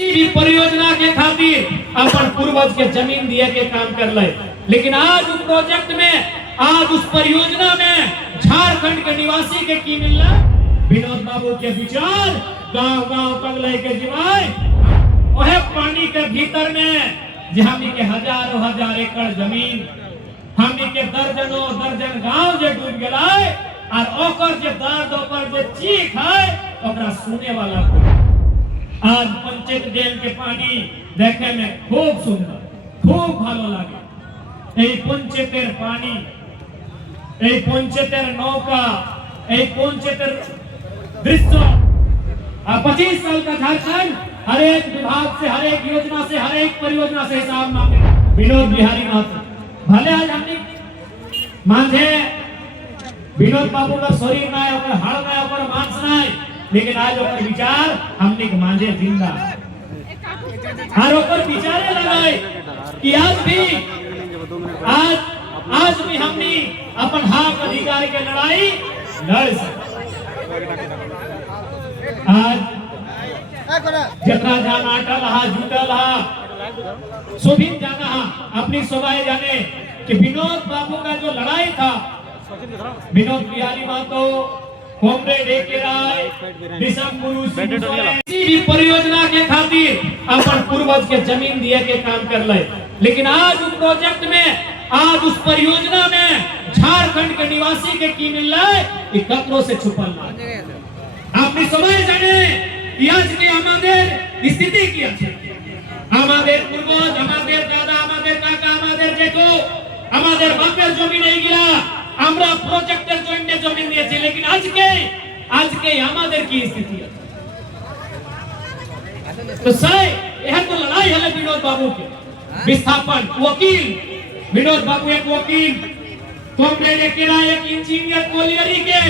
किसी भी परियोजना के खातिर अपन पूर्वज के जमीन दिए के काम कर ले, लेकिन आज उस प्रोजेक्ट में, आज उस परियोजना में झारखंड के निवासी के की मिलना, विनोद बाबू के विचार गांव गांव तक लेके जिवाए ओहे पानी के भीतर में जहां के हजारों हजार एकड़ जमीन, हमी के दर्जनों दर्जन गांव जे डूब गए और ओकर जे दर्द ओकर जे चीख है ओकरा सुने वाला कोई। आज पंचायत डैम के पानी देखे में खूब सुंदर, खूब भालो लागे। এই পঞ্চায়েতের পানি, এই পঞ্চায়েতের নৌকা, এই পঞ্চায়েতের दृश्य 25 साल का झारखंड हर एक विभाग से, हर एक योजना से, हर एक परियोजना से हिसाब मांगे विनोद बिहारी महतो। भले आज हमने मांझे विनोद बाबू का शरीर ना है, ओकर हाड़ ना है, ओकर मांस ना है, लेकिन आज ओकर विचार हमने के मांझे जिंदा और ओकर विचारे लगाए कि आज भी हमने अपन हक अधिकार के लड़ाई लड़ सकते। आज जितना जाना अटल हा जुटल हा सुभिन जाना हा अपनी सभाएं जाने कि विनोद बाबू का जो लड़ाई था, विनोद बिहारी महतो, कॉमरेड ए.के. राय, दिसम पुरुष, किसी भी परियोजना के खातिर अपन पूर्वज के जमीन दिए के काम कर ले, लेकिन आज उस प्रोजेक्ट में, आज उस परियोजना में झारखंड के निवासी के की मिल रहा है कतरों से छुपल আপনি সবাই জানে আজকে আমাদের স্থিতি কি আছে। আমাদের পূর্বজ, আমাদের দাদা, আমাদের কাকা, আমাদের জেঠু, আমাদের বাপের জমি নেই গিয়া আমরা প্রজেক্টের জন্য জমি নিয়েছি, लेकिन আজকে আমাদের কি স্থিতি আছে। तो सही यह तो लड़ाई है विनोद बाबू के विस्थापन। वकील विनोद बाबू एक वकील, कॉमरेड ए.के. राय एक इंजीनियर कोलियरी के,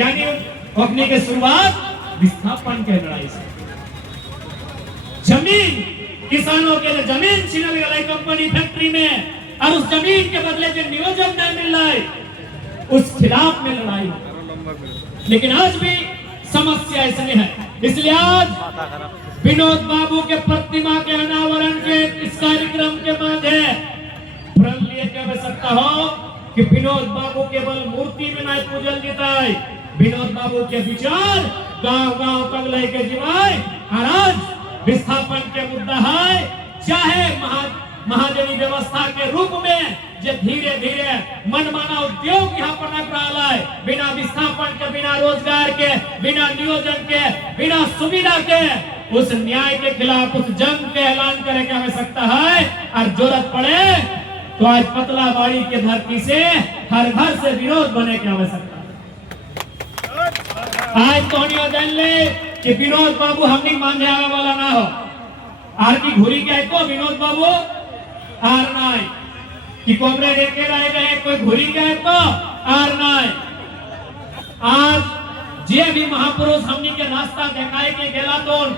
यानी अपने के शुरुआत विस्थापन के लड़ाई से। जमीन किसानों के लिए जमीन छीनल गई कंपनी फैक्ट्री में और उस जमीन के बदले जो नियोजन नहीं मिल रहा है उस खिलाफ में लड़ाई। लेकिन आज भी समस्या इसमें है, इसलिए आज विनोद बाबू के प्रतिमा के अनावरण के इस कार्यक्रम के माध्यम प्रण लिए की आवश्यकता हो कि विनोद बाबू केवल मूर्ति में नहीं पूजल जीता है, विनोद बाबू के विचार गांव गांव तक लेके जिवाए। और आज विस्थापन के मुद्दा है, चाहे महाजनी व्यवस्था के रूप में जो धीरे धीरे मनमाना उद्योग यहाँ पर नक रहा है, बिना विस्थापन के, बिना रोजगार के, बिना नियोजन के, बिना सुविधा के, उस न्याय के खिलाफ उस जंग के ऐलान करने की आवश्यकता है। और जरूरत पड़े तो आज पतलाबाड़ी के धरती से हर घर से विरोध बने की आवश्यकता। आज तो जान ले कि विनोद बाबू हमनी मांझे आवे वाला ना हो, आर की घुरी के को विनोद बाबू आर नाय कि कॉमरेड ए.के. राय गए कोई घुरी के को आर नाय। आज जे भी महापुरुष हमनी के रास्ता दिखाए के गेला तोन,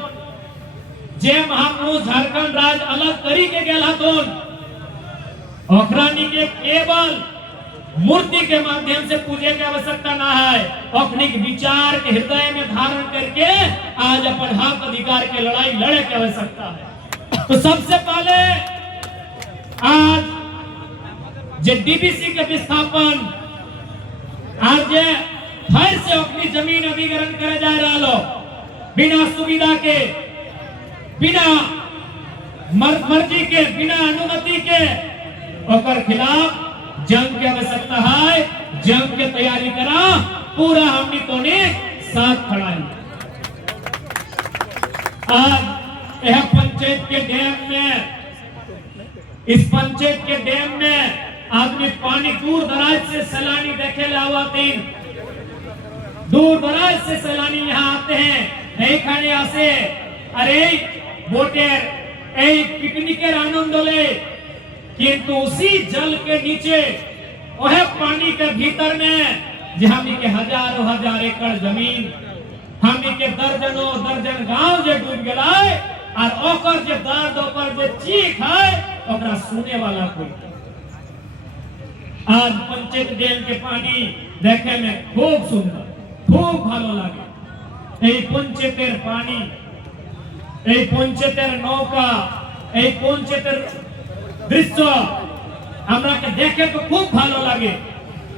जे महापुरुष झारखंड राज्य अलग करी के गेला तोन, ओखरानी के केवल मूर्ति के माध्यम से पूजे की आवश्यकता ना है, अपने विचार के हृदय में धारण करके आज अपन हक अधिकार के लड़ाई लड़े की आवश्यकता है। तो सबसे पहले आज जो डीबीसी के विस्थापन, आज फिर से अपनी जमीन अधिग्रहण करे जा रहा लो बिना सुविधा के, बिना मर्जी के, बिना अनुमति के, ओकर खिलाफ जंग की आवश्यकता है। जंग की तैयारी करा, पूरा हमने तो ने साथ खड़ा है। आज यह पंचायत के डैम में, इस पंचायत के डैम में आदमी पानी दूर दराज से सैलानी देखे लावाते, दूर दराज से सैलानी यहाँ आते हैं, नहीं खाने आसे, अरे बोटेर पिकनिकेर आनंद ले, किंतु उसी जल के नीचे वह पानी के भीतर में जहां के हजारों हजार एकड़ जमीन, हमी के दर्जनों दर्जन गांव जे डूब गए और ओकर जे दर्द ओकर जे चीख है ओकरा सुने वाला कोई। आज पंचायत डैम के पानी देखे में खूब सुंदर, खूब भालो लागे। এই পঞ্চায়েতের পানি, এই পঞ্চায়েতের নৌকা, এই পঞ্চায়েতের দৃশ্য हमराके देखे तो खूब भालो लगे,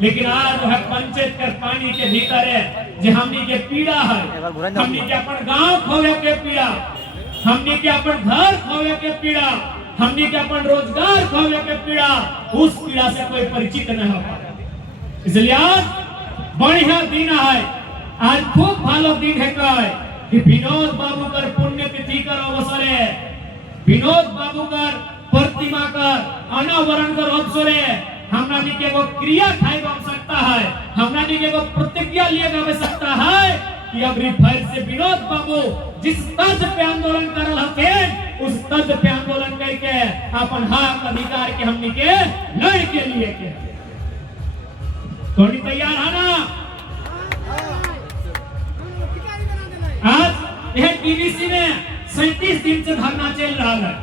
लेकिन आज है पंचायत के पानी के भीतर है जे हमनी के पीड़ा है, हमनी के अपन गांव खोवे के पीड़ा, हमनी के अपन घर खोवे के पीड़ा, हमनी के अपन रोजगार खोवे के पीड़ा, उस पीड़ा से कोई परिचित नहीं हो पाता। इसलिए आज बढ़िया दिन है, आज खूब भालो दिन है कि विनोद बाबू कर पुण्यतिथि कर अवसर है, विनोद बाबू कर प्रतिमा कर अनावरण कर अवसर है, हमरा के वो क्रिया खाए आवश्यकता है, हमरा के वो प्रतिज्ञा लिए आवश्यकता है कि अबरी फिर से विनोद बाबू जिस तर्ज पे आंदोलन कर रहे थे उस तर्ज पे आंदोलन करके अपन हक अधिकार के हमनी के लड़ के लिए के थोड़ी तैयार है ना। आज यह टीवीसी में 37 दिन से धरना चल रहा है,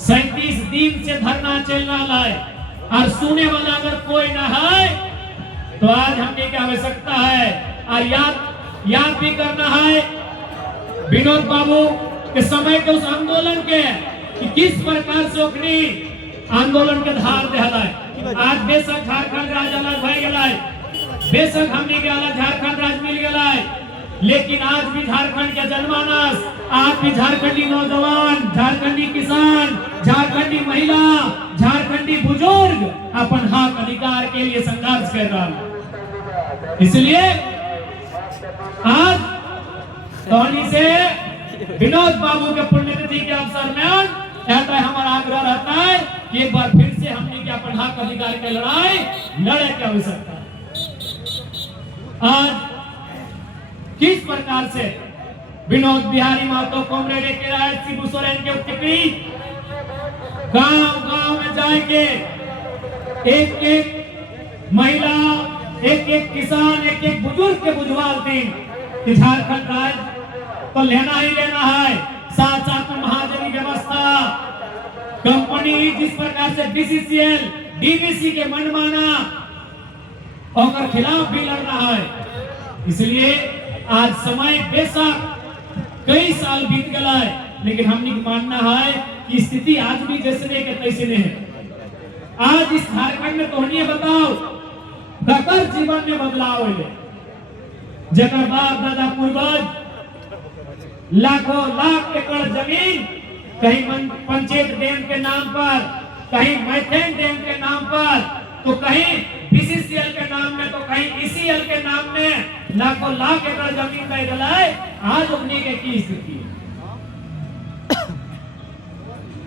37 दिन से धरना चल रहा है, और सुने वाला अगर कोई ना है तो आज हमने की आवश्यकता है और याद भी करना है विनोद बाबू के समय के उस आंदोलन के कि किस प्रकार से अपनी आंदोलन के धार दहला है। आज बेशक झारखंड राज्य अलग भय गया है, बेशक हमने के अलग झारखंड राज्य मिल गया है, लेकिन आज भी झारखंड के जनमानस, आज भी झारखंडी नौजवान, झारखंडी किसान, झारखंडी महिला, झारखंडी बुजुर्ग अपन हक अधिकार के लिए संघर्ष कर रहा है। इसलिए आज धोनी से विनोद बाबू के पुण्यतिथि के अवसर में ऐसा हमारा आग्रह रहता है कि एक बार फिर से हमने के अपन हक अधिकार की लड़ाई लड़े की आवश्यकता है। आज किस प्रकार से विनोद बिहारी महतो कॉमरेड के राज शिबू सोरेन के टिप्पणी गांव-गांव में जाके एक-एक महिला, एक-एक किसान, एक-एक बुजुर्ग के बुझवाल दिन कि झारखंड राज्य तो लेना ही लेना है, साथ-साथ में महाजनी व्यवस्था, कंपनी जिस प्रकार से बीसीसीएल, डीवीसी के मनमाना और खिलाफ भी लड़ना है। इसलिए आज समय बेशक कई साल बीत गया है, लेकिन हमने मानना है कि स्थिति आज भी जैसे के तैसे नहीं है। आज इस झारखंड में तोहनी बताओ ककर जीवन में बदलाव है, जकर बाप दादा पूर्वज लाखों लाख एकड़ जमीन कहीं पंचायत डैम के नाम पर, कहीं मैथेन डैम के नाम पर, तो कहीं बीसीसीएल के नाम में, तो कहीं ईसीएल के नाम में लाखों लाख एकड़ जमीन का गलाए। आज अपनी के की स्थिति है,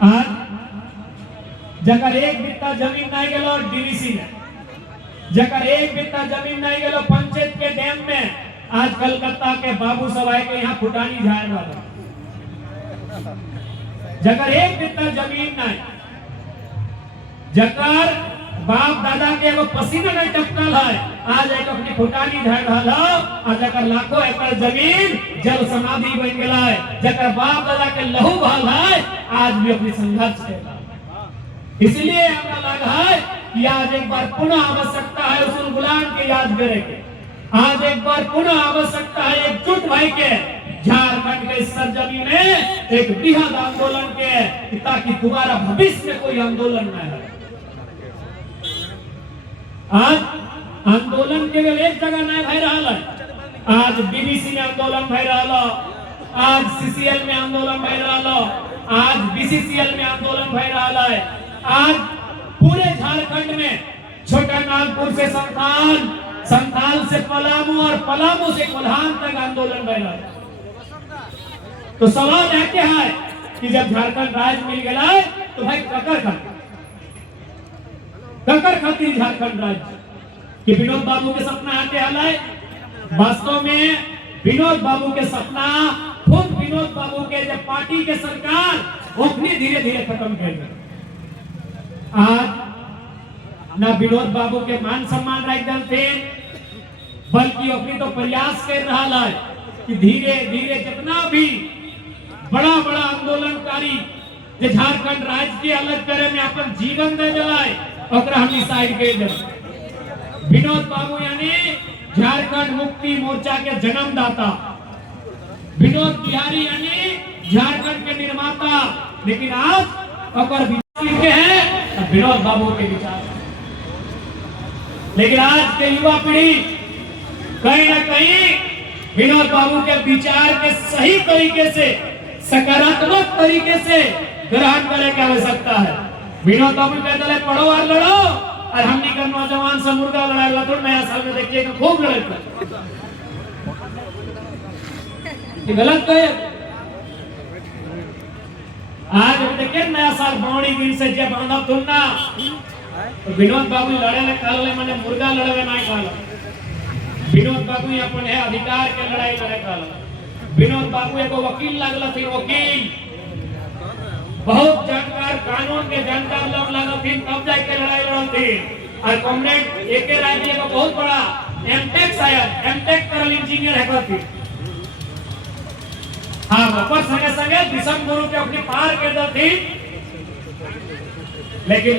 आज जकर एक बित्ता जमीन नहीं गलो डीवीसी में, जकर एक बित्ता जमीन नहीं गलो पंचायत के डैम में, आज कलकत्ता के बाबू सवाई के यहाँ फुटानी झाड़ रहा था, जकर एक बित्ता जमीन नहीं, जकर बाप दादा के वो पसीना नहीं टपकल है, आज एक अपनी फुटानी झाड़ रहा है, और जकर लाखों एकड़ जमीन जल समाधि बन गया है, जकर बाप दादा के लहू बहल है, आज भी अपनी संघर्ष कर रहा है। इसलिए हमें लगा है कि आज एक बार पुनः आवश्यकता है उस गुलाम के याद करेंगे, आज एक बार पुनः आवश्यकता है एकजुट भाई के झारखंड के सरजमी में एक बृहद आंदोलन के, ताकि दोबारा भविष्य में कोई आंदोलन न हो। आज आंदोलन केवल एक जगह नहीं भय रहा है, आज बीबीसी में आंदोलन भय रहा, आज सीसीएल में आंदोलन भय रहा, आज बीसीसीएल में आंदोलन भय रहा है, आज पूरे झारखंड में छोटा नागपुर से संथाल से पलामू और पलामू से कोल्हान तक आंदोलन भय रहा है। तो सवाल है क्या है कि जब झारखंड राज्य मिल गया है तो भाई ककर खातिर झारखंड राज्य कि विनोद बाबू के सपना आते हलाए। वास्तव में विनोद बाबू के सपना खुद विनोद बाबू के जब पार्टी के सरकार अपनी धीरे धीरे खत्म कर गई। आज ना विनोद बाबू के मान सम्मान रख थे, बल्कि अपनी तो प्रयास कर रहा है कि धीरे धीरे जितना भी बड़ा बड़ा आंदोलनकारी जे झारखंड राज्य के अलग करे में अपन जीवन दे दिलाए ओकरा हम साइड कर दे। विनोद बाबू यानी झारखंड मुक्ति मोर्चा के जन्मदाता, विनोद बिहारी यानी झारखंड के निर्माता, लेकिन आज अगर विचार के हैं विनोद बाबू के विचार। लेकिन आज के युवा पीढ़ी कहीं ना कहीं विनोद बाबू के विचार के सही तरीके से, सकारात्मक तरीके से ग्रहण करने की आवश्यकता है। विनोद बाबू कहते हैं पढ़ो और लड़ो, और हमने का नौजवान से मुर्गा लड़ाएगा तो नया साल में देखिए खूब लड़ेगा। ये गलत है। आज देखिए नया साल बावड़ी दिन से जब बांधा तुलना तो विनोद बाबू लड़े ले काल ले माने मुर्गा लड़े नहीं काल। विनोद बाबू अपन है अधिकार के लड़ाई लड़े काल। विनोद बाबू एगो वकील लगल थे, वकील बहुत जानकार, कानून के जानकार लोग लगल थे, तब जाके लड़ाई लड़ल थे। और कॉमरेड एके राज्य का बहुत बड़ा एमटेक शायद एमटेक करल इंजीनियर है करती। हाँ ऊपर संगे संगे दिशम गुरु के अपनी पार कर दी। लेकिन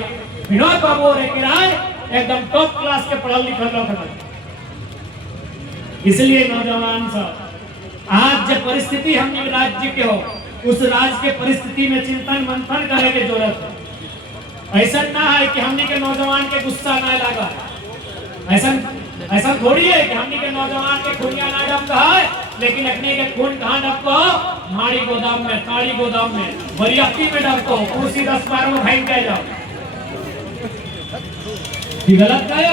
विनोद बाबू और एक राय एकदम टॉप क्लास के पढ़ल लिखल लोग। इसलिए नौजवान सब आज जब परिस्थिति हमने राज्य के हो, उस राज्य के परिस्थिति में चिंतन मंथन करने की जरूरत है। ऐसा ना है कि हमने के नौजवान के गुस्सा ना लगा, ऐसा थोड़ी है कि हमने के नौजवान के खूनिया ना डब कहा है, लेकिन अपने के खून कहाँ डब को, माड़ी गोदाम में, ताड़ी गोदाम में, बरियाती में डब को, कुर्सी 10-12 में भाई कह जाओ। ये गलत है।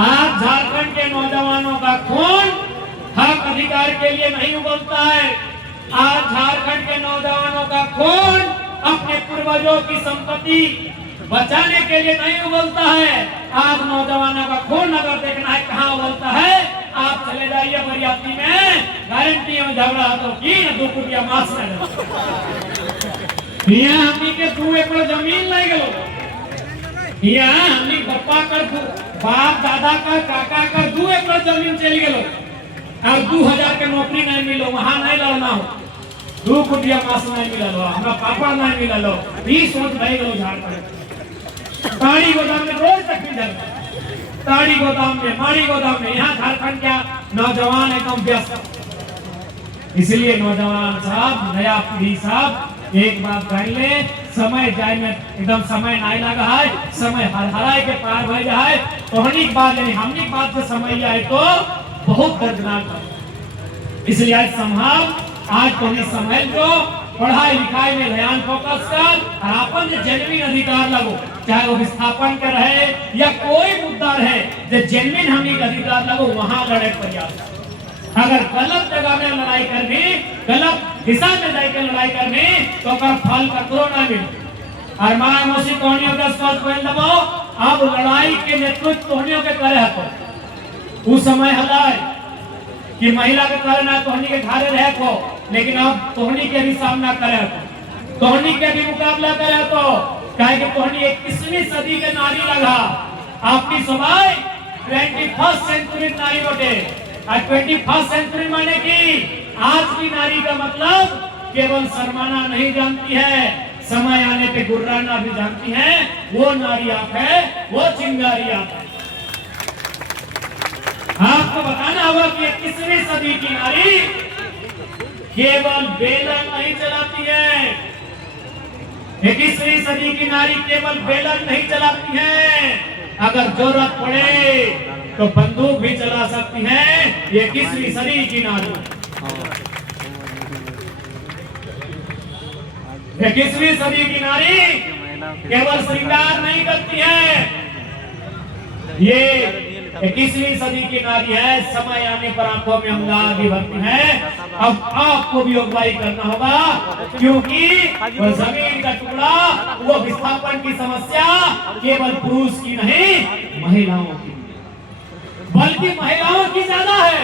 आज झारखंड के नौजवानों का खून हक अधिकार के लिए नहीं उबलता है। आज झारखंड के नौजवानों का खून अपने पूर्वजों की संपत्ति बचाने के लिए नहीं उबलता है। आज नौजवानों का खून अगर देखना है कहाँ उबलता है, आप चले जाइए बरियाती में, गारंटी में झगड़ा तो की 2 फुटिया मास में यहाँ हमनी के 2 एकड़ जमीन ले गलो। यहाँ हमनी बप्पा कर बाप दादा का काका का 2 एकड़ जमीन चली गलो और 2000 के नौकरी नहीं मिलो, वहां नहीं लड़ना हो, 2 फुटिया मास नहीं मिला लो, हमरा पापा नहीं मिला लो, ये सोच भाई गलो झारखंड। ताड़ी गोदाम में रोज तक भी जाता, ताड़ी गोदाम में, माड़ी गोदाम में, यहाँ झारखंड का नौजवान एकदम व्यस्त। इसलिए नौजवान साहब, नया पीढ़ी साहब एक बात कह ले, समय जाए में एकदम समय नहीं लगा है, समय हर के पार भय जाए। तोहनी की बात यानी हमनी की बात से समय आए तो बहुत दर्दनाक है। इसलिए आज संभाल, आज तोहनी समझ जो पढ़ाई लिखाई में ध्यान फोकस कर, और अपन जो जेन्युइन अधिकार लगो, चाहे वो विस्थापन का रहे या कोई मुद्दा रहे, जो जेन्युइन हमनी का अधिकार लगो वहां लड़े प्रयास। अगर गलत जगह में लड़ाई करनी, गलत दिशा में जाके लड़ाई करनी, तो कर फल ककरो ना मिले। और मां मौसी तोहनियों के स्वस्थ कोई दबो, अब लड़ाई के नेतृत्व तोहनियों के करे हतो। उस समय हलाय कि महिला के करे ना तोहनी के घरे रहे को, लेकिन अब तोहनी के भी सामना करे हतो, तोहनी के भी मुकाबला करे हतो। काहे कि तोहनी 21वीं सदी के नारी लगा, अपनी समय 21st सेंचुरी नारी बोटे। और 21st सेंचुरी माने की आज की नारी का मतलब केवल शर्माना नहीं जानती है, समय आने पे गुर्राना भी जानती है। वो नारी आप है, वो चिंगारी आप है। आपको बताना होगा कि 21वीं सदी की नारी केवल बेलन नहीं चलाती है। 21वीं सदी की नारी केवल बेलन नहीं चलाती है, अगर जरूरत पड़े तो बंदूक भी चला सकती है। 21वीं सदी की नारी 21वीं सदी की नारी केवल श्रृंगार नहीं करती है, ये 21वीं सदी की नारी है। समय आने पर आंखों में अंगार भी भरती है। अब आपको भी अगुवाई करना होगा, क्योंकि वो जमीन का टुकड़ा, वो विस्थापन की समस्या केवल पुरुष की नहीं, महिलाओं की, बल्कि महिलाओं की ज्यादा है।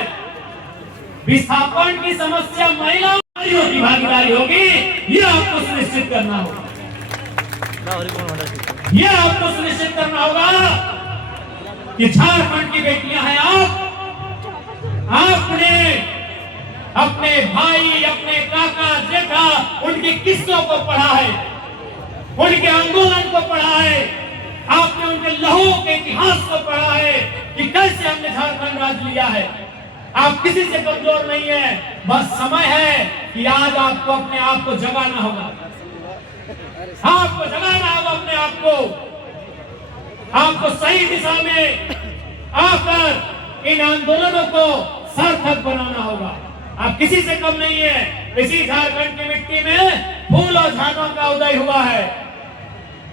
विस्थापन की समस्या महिलाओं की भागीदारी होगी, ये आपको सुनिश्चित करना होगा। ये आपको सुनिश्चित करना होगा कि झारखंड की बेटियां हैं आपने अपने भाई, अपने काका, जेठा, उनकी किस्सों को पढ़ा है, उनके आंदोलन को पढ़ा है, आपने उनके लहू के इतिहास को पढ़ा है कि कैसे हमने झारखंड राज लिया है। आप किसी से कमजोर नहीं है, बस समय है कि आज आपको अपने आप को जगाना होगा। आपको जगाना होगा अपने आप को, आपको सही दिशा में आकर इन आंदोलनों को सार्थक बनाना होगा। आप किसी से कम नहीं है। इसी झारखंड की मिट्टी में फूल और झाड़ों का उदय हुआ है।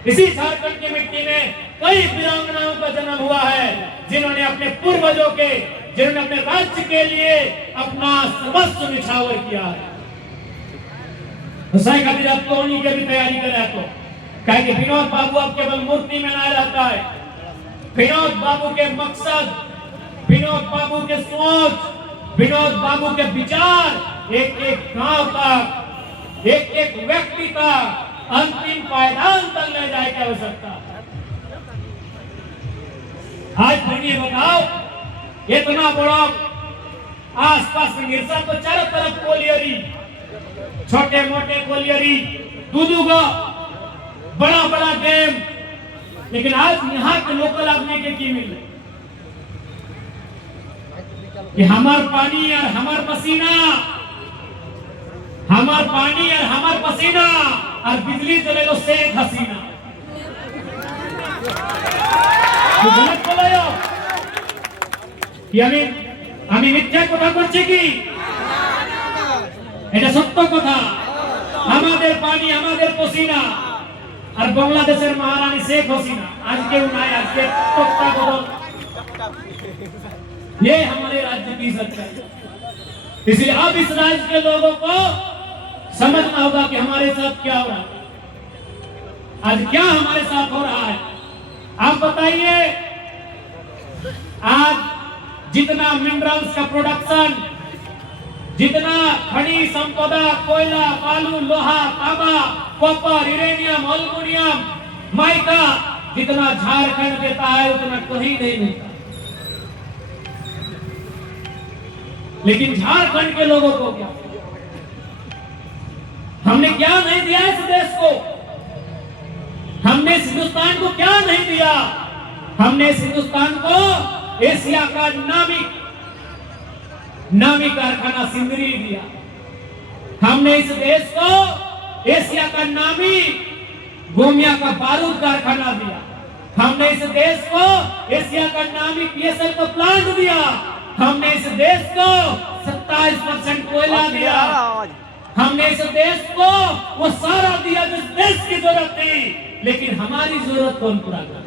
इसी झारखंड की मिट्टी में कई वीरांगनाओं का जन्म हुआ है, जिन्होंने अपने पूर्वजों के, जिन्होंने अपने राज्य के लिए अपना सर्वस्व निछावर किया है। सही खातिर अब तो उन्हीं की भी तैयारी करे तो कहे कि विनोद बाबू अब केवल मूर्ति में ना रहता है। विनोद बाबू के मकसद, विनोद बाबू के सोच, विनोद बाबू के विचार एक एक गांव तक, एक एक व्यक्ति तक, अंतिम पायदान तक ले जाए की आवश्यकता। आज भैया बताओ, इतना बड़ा आसपास में गिरसा तो चारों तरफ कोलियरी, छोटे मोटे कोलियरी, दूधूगा, बड़ा बड़ा डैम, लेकिन आज यहाँ के लोकल आदमी के की मिल कि हमार पानी और हमार पसीना, हमार पानी और हमार पसीना और बिजली चले लो शेख हसीना। আমি মিথ্যা কথা করছি কি? এটা সত্য কথা। আমাদের পানি, আমাদের পসিনা আর বাংলাদেশের মহারানী শেখ হাসিনা आज केहू নাই, आज के तख्तापलट, ये हमारे राज्य की सच्चाई। इसलिए अब इस राज्य के लोगों को समझना होगा कि हमारे साथ क्या हो रहा है, आज क्या हमारे साथ हो रहा है। आप बताइए, आज जितना मिनरल्स का प्रोडक्शन, जितना खनिज संपदा, कोयला, बालू, लोहा, तांबा, कॉपर, यूरेनियम, एल्युमिनियम, माइका, जितना झारखंड देता है उतना कहीं नहीं मिलता। लेकिन झारखंड के लोगों को क्या, हमने क्या नहीं दिया इस देश को? हमने इस हिंदुस्तान को क्या नहीं दिया? हमने इस हिंदुस्तान को एशिया का नामी कारखाना सिंदरी दिया। हमने इस देश को एशिया का नामी गोमिया का बारूद कारखाना दिया। हमने इस देश को एशिया का नामी पीएसएल का प्लांट दिया। हमने इस देश को 27% कोयला दिया। हमने इस देश को वो सारा दिया जिस देश की जरूरत थी, लेकिन हमारी जरूरत कौन पूरा करे?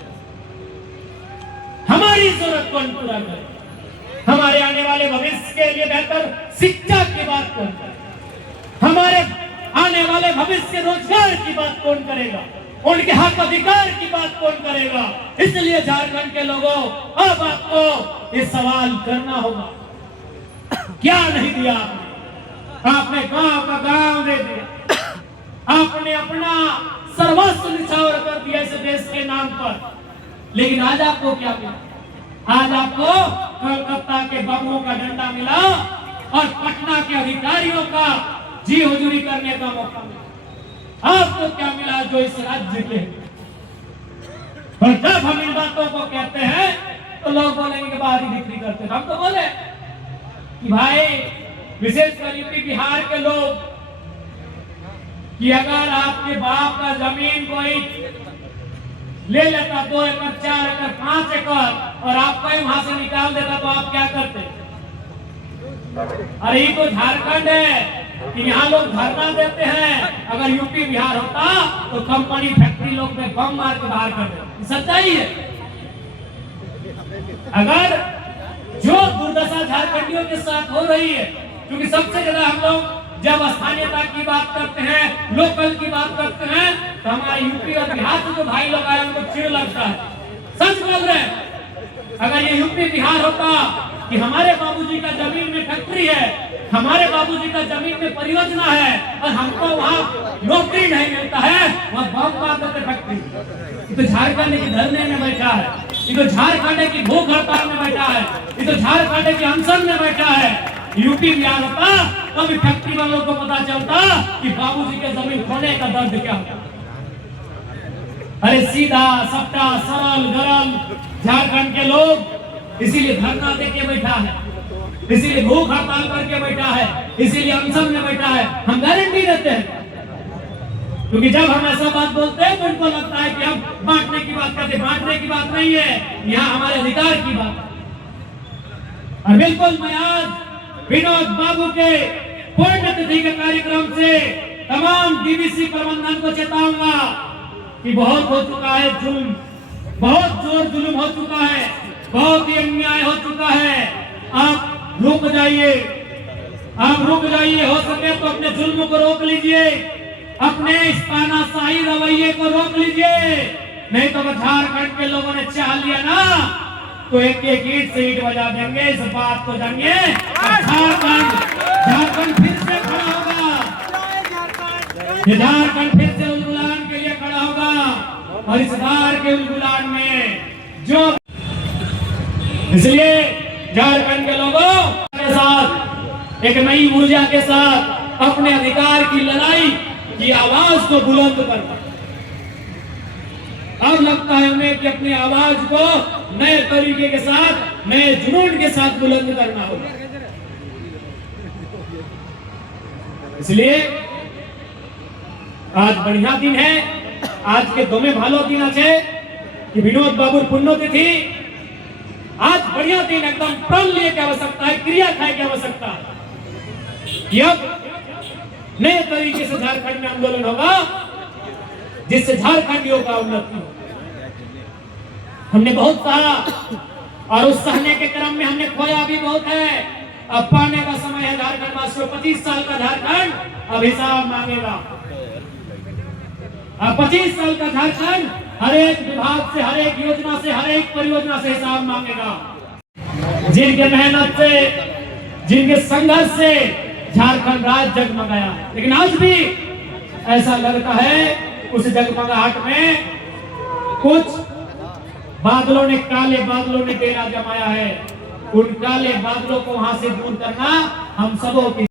हमारी जरूरत कौन पूरा करे? हमारे आने वाले भविष्य के लिए बेहतर शिक्षा की बात कौन करे? हमारे आने वाले भविष्य के रोजगार की बात कौन करेगा? उनके हक अधिकार की बात कौन करेगा? इसलिए झारखंड के लोगों, अब आपको ये सवाल करना होगा, क्या नहीं दिया आपने? आपने गांव का गांव दे दिया, आपने अपना सर्वस्व निछावर कर दिया इस देश के नाम पर, लेकिन आज आपको क्या मिला? आज आपको कलकत्ता के बाबुओं का डंडा मिला और पटना के अधिकारियों का जी हुजूरी करने का मौका मिला। आपको क्या मिला जो इस राज्य के? और जब हम इन बातों को कहते हैं तो लोग बोलेंगे कि बाहरी बिक्री करते हैं। हम तो बोले कि भाई, विशेषकर यूपी बिहार के लोग, कि अगर आपके बाप का जमीन कोई ले लेता 2 एकड़, 4 एकड़, 5 एकड़ और आपको ही वहां से निकाल देता तो आप क्या करते? अरे ये तो झारखंड है कि यहाँ लोग धरना देते हैं, अगर यूपी बिहार होता तो कंपनी फैक्ट्री लोग में बम मार के बाहर कर देते। सच्चाई है। अगर जो दुर्दशा झारखंडियों के साथ हो रही है, क्योंकि सबसे ज्यादा हम लोग जब स्थानीयता की बात करते हैं, लोकल की बात करते हैं, तो हमारे यूपी और बिहार से जो भाई लोग आए उनको चिढ़ लगता है। सच बोल रहे हैं। अगर ये यूपी बिहार होता कि हमारे बाबूजी का जमीन में फैक्ट्री है, हमारे बाबूजी का जमीन में परियोजना है और हमको वहाँ नौकरी नहीं मिलता है, वहाँ बम मार देते फैक्ट्री। तो झारखंड की धरने में बैठा है, ये तो झारखंड की भूख हड़ताल में बैठा है, ये तो झारखंड की अनशन में बैठा है। यूपी बिहार होता तो भी फैक्ट्री वालों को पता चलता कि बाबूजी के जमीन खोने का दर्द क्या होता। अरे सीधा सप्ता सरल गरम झारखंड के लोग इसीलिए धरना देके बैठा है। इसीलिए भूख हड़ताल करके बैठा है, इसीलिए अनशन में बैठा है। हम गारंटी देते हैं, क्योंकि जब हम ऐसा बात बोलते हैं तो उनको लगता है कि हम बांटने की बात करते। बांटने की बात नहीं है, यहाँ हमारे अधिकार की बात है। और बिल्कुल मैं आज विनोद बाबू के पुण्यतिथि के कार्यक्रम से तमाम डीवीसी प्रबंधन को चेताऊंगा कि बहुत हो चुका है जुल्म, बहुत जोर जुल्म हो चुका है, बहुत ही अन्याय हो चुका है। आप रुक जाइए, आप रुक जाइए। हो सके तो अपने जुल्म को रोक लीजिए, अपने इस तानाशाही रवैये को रोक लीजिए। नहीं तो झारखंड के लोगों ने चाह लिया ना तो एक एक ईंट से ईंट बजा देंगे। इस बात को जानिए, झारखंड फिर से खड़ा होगा, झारखंड फिर से उलगुलान के लिए खड़ा होगा। और इस बार के उलगुलान में जो, इसलिए झारखंड के लोगों के साथ एक नई ऊर्जा के साथ अपने अधिकार की लड़ाई की आवाज को बुलंद करना। अब लगता है हमें कि अपनी आवाज को नए तरीके के साथ, नए जुनून के साथ बुलंद करना होगा। इसलिए आज बढ़िया दिन है, आज के दो में भालो दिन আছে कि विनोद बाबूर पुण्यतिथि। आज बढ़िया दिन, एकदम प्रण लिए की आवश्यकता है, क्रिया खाए की आवश्यकता है। अब नए तरीके से झारखंड में आंदोलन होगा जिससे झारखंडियों का उन्नति हो। हमने बहुत सहा और उस सहने के क्रम में हमने खोया भी बहुत है। अब पाने का समय है झारखंड वासियों। 25 साल का झारखंड अब हिसाब मांगेगा। अब 25 साल का झारखंड हर एक विभाग से, हर एक योजना से, हर एक परियोजना से हिसाब मांगेगा। जिनके मेहनत से, जिनके संघर्ष से झारखंड राज्य जगमगाया, लेकिन आज भी ऐसा लगता है उस जगमगाहट में कुछ बादलों ने, काले बादलों ने डेरा जमाया है। उन काले बादलों को वहां से दूर करना हम सबों की